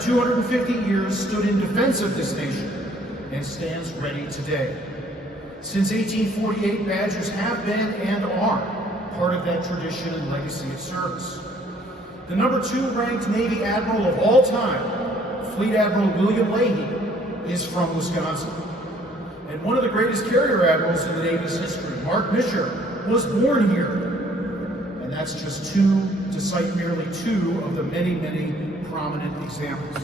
250 years stood in defense of this nation and stands ready today. Since 1848, Badgers have been and are part of that tradition and legacy of service. The number 2 ranked Navy Admiral of all time, Fleet Admiral William Leahy, is from Wisconsin. And one of the greatest carrier admirals in the Navy's history, Mark Misher, was born here. And that's just to cite merely 2 of the many, many prominent examples.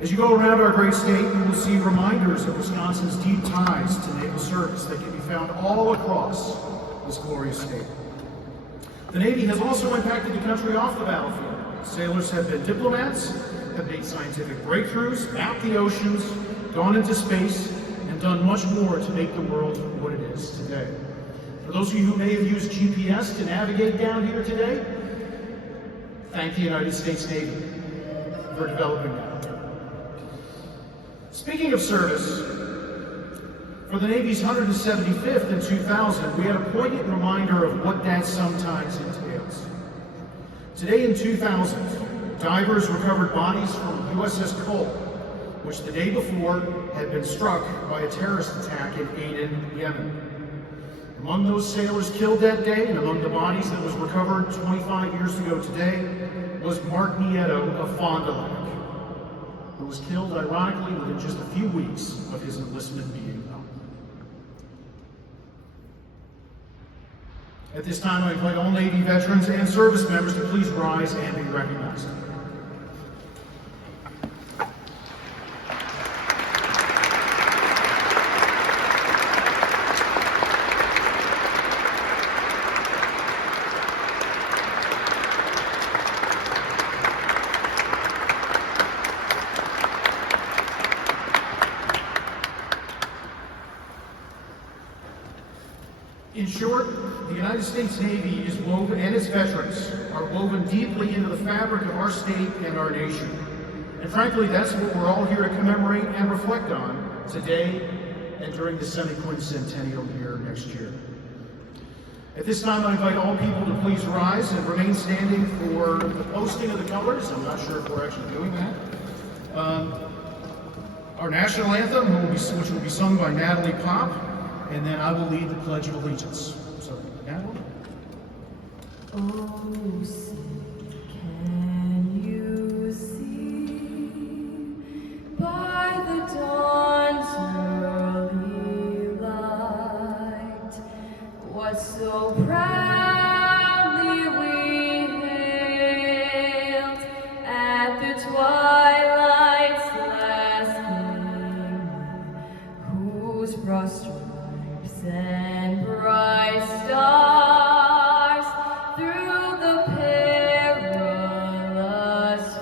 As you go around our great state, you will see reminders of Wisconsin's deep ties to naval service that can be found all across this glorious state. The Navy has also impacted the country off the battlefield. Sailors have been diplomats, have made scientific breakthroughs, mapped the oceans, gone into space, and done much more to make the world what it is today. For those of you who may have used GPS to navigate down here today, thank the United States Navy for developing that. Speaking of service, for the Navy's 175th in 2000, we had a poignant reminder of what that sometimes entails. Today in 2000, divers recovered bodies from USS Cole, which the day before had been struck by a terrorist attack in Aden, Yemen. Among those sailors killed that day, and among the bodies that was recovered 25 years ago today, was Mark Nieto of Fond du Lac, who was killed, ironically, within just a few weeks of his enlistment being done. At this time, I invite all Navy veterans and service members to please rise and be recognized. In short, the United States Navy is woven, and its veterans are woven deeply into the fabric of our state and our nation. And frankly, that's what we're all here to commemorate and reflect on today and during the semi-quincentennial year next year. At this time, I invite all people to please rise and remain standing for the posting of the colors. I'm not sure if we're actually doing that. Our national anthem, which will be sung by Natalie Pop, and then I will lead the Pledge of Allegiance. So, Natalie? Oh, say, can you see by the dawn's early light what so proudly we hailed at the twilight's last gleam, whose broad stripes and bright stars through the perilous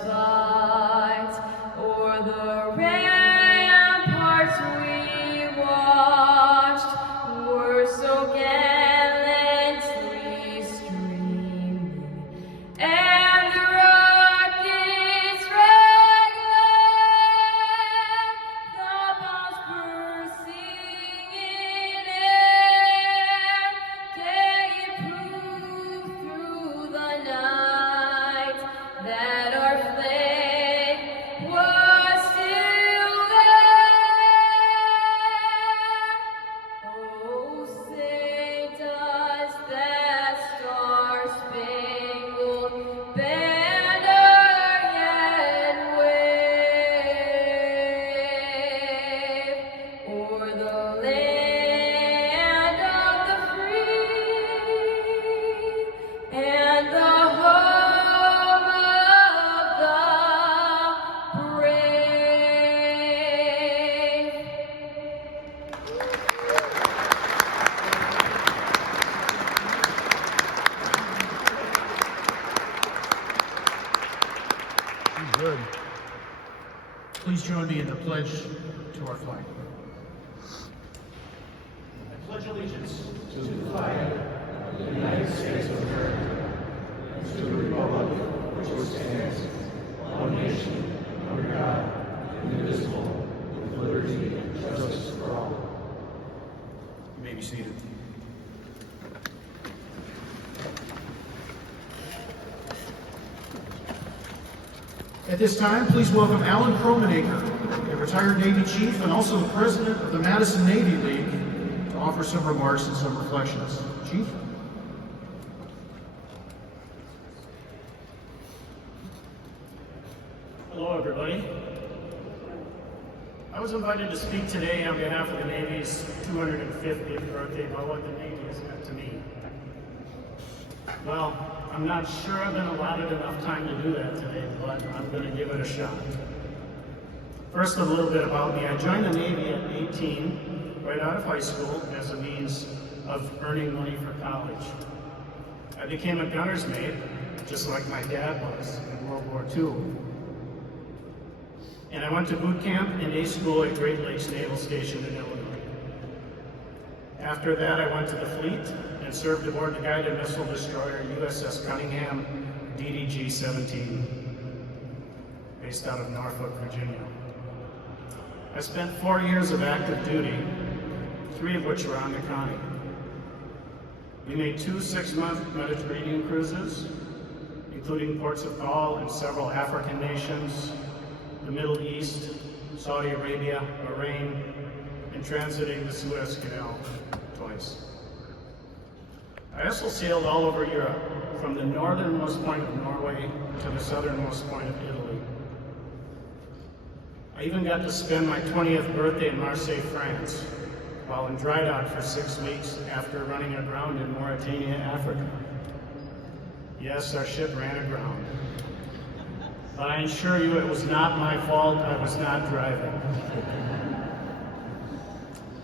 fight o'er the ramparts we watched were so gallantly streaming, and the rocket's red glare, the bombs bursting in air, gave proof through the night that our flag was still there. Oh, say does that star-spangled banner yet wave o'er the land of the free and the home of the brave. Good. Please join me in the pledge to our flag. I pledge allegiance to the flag of the United States of America and to the republic for which it stands, one nation, under God, indivisible, with liberty and justice for all. You may be seated. At At this time, please welcome Alan Cromanacre, a retired Navy chief and also the president of the Madison Navy League, to offer some remarks and some reflections. Chief? Hello, everybody. I was invited to speak today on behalf of the Navy's 250th birthday about what the Navy has meant to me. Well, I'm not sure I've been allotted enough time to do that today, but I'm going to give it a shot. First, a little bit about me. I joined the Navy at 18, right out of high school, as a means of earning money for college. I became a gunner's mate, just like my dad was in World War II. And I went to boot camp and day school at Great Lakes Naval Station in Illinois. After that, I went to the fleet and served aboard the guided missile destroyer USS Cunningham DDG-17, based out of Norfolk, Virginia. I spent 4 years of active duty, 3 of which were on the Connie. We made 2 6-month Mediterranean cruises, including ports of call in several African nations, the Middle East, Saudi Arabia, Bahrain, and transiting the Suez Canal twice. I also sailed all over Europe, from the northernmost point of Norway to the southernmost point of Italy. I even got to spend my 20th birthday in Marseille, France, while in dry dock for 6 weeks after running aground in Mauritania, Africa. Yes, our ship ran aground. But I assure you it was not my fault. I was not driving.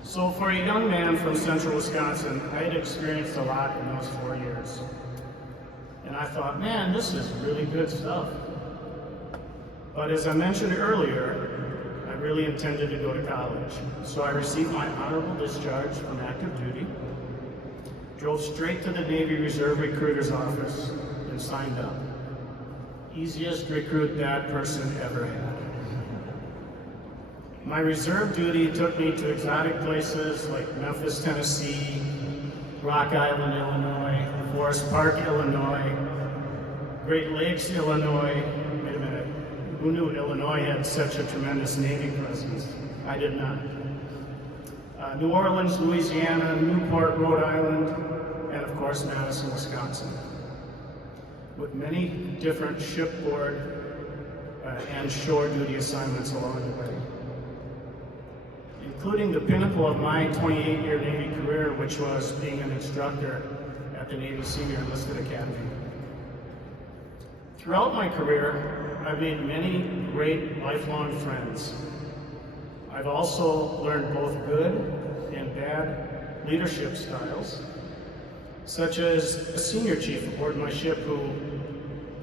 So for a young man from central Wisconsin, I had experienced a lot in those 4 years. And I thought, man, this is really good stuff. But as I mentioned earlier, I really intended to go to college. So I received my honorable discharge from active duty, drove straight to the Navy Reserve Recruiter's office, and signed up. Easiest recruit that person ever had. My reserve duty took me to exotic places like Memphis, Tennessee, Rock Island, Illinois, Forest Park, Illinois, Great Lakes, Illinois. Wait a minute, who knew Illinois had such a tremendous Navy presence? I did not. New Orleans, Louisiana, Newport, Rhode Island, and of course Madison, Wisconsin, with many different shipboard and shore duty assignments along the way, including the pinnacle of my 28-year Navy career, which was being an instructor at the Navy Senior Enlisted Academy. Throughout my career, I've made many great lifelong friends. I've also learned both good and bad leadership styles, such as a senior chief aboard my ship who,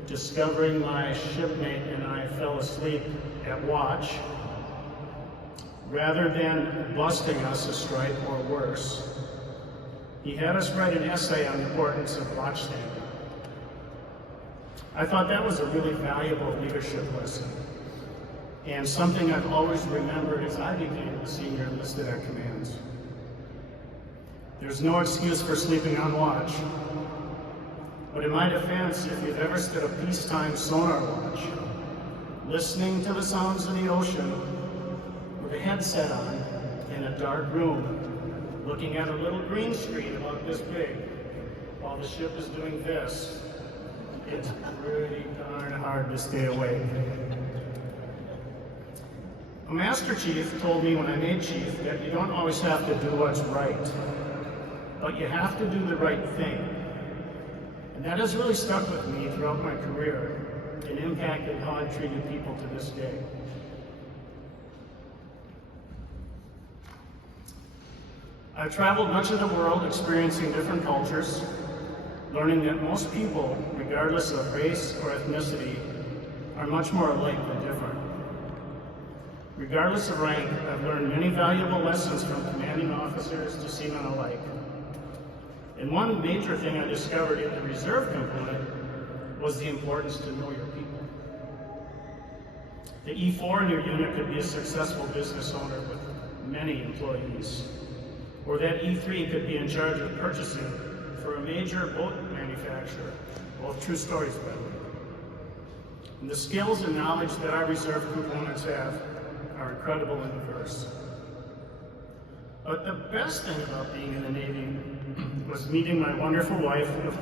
discovering my shipmate and I fell asleep at watch, rather than busting us a stripe or worse, he had us write an essay on the importance of watch standing. I thought that was a really valuable leadership lesson, and something I've always remembered as I became a senior enlisted at commands. There's no excuse for sleeping on watch. But in my defense, if you've ever stood a peacetime sonar watch, listening to the sounds of the ocean with a headset on in a dark room, looking at a little green screen about this big, while the ship is doing this, it's pretty darn hard to stay awake. A master chief told me when I made chief that you don't always have to do what's right, but you have to do the right thing. And that has really stuck with me throughout my career and impacted how I've treated people to this day. I've traveled much of the world experiencing different cultures, learning that most people, regardless of race or ethnicity, are much more alike than different. Regardless of rank, I've learned many valuable lessons from commanding officers to seamen alike. And one major thing I discovered in the reserve component was the importance to know your people. The E4 in your unit could be a successful business owner with many employees, or that E3 could be in charge of purchasing for a major boat manufacturer. Both true stories, by the way. And the skills and knowledge that our reserve components have are incredible and diverse. But the best thing about being in the Navy was meeting my wonderful wife of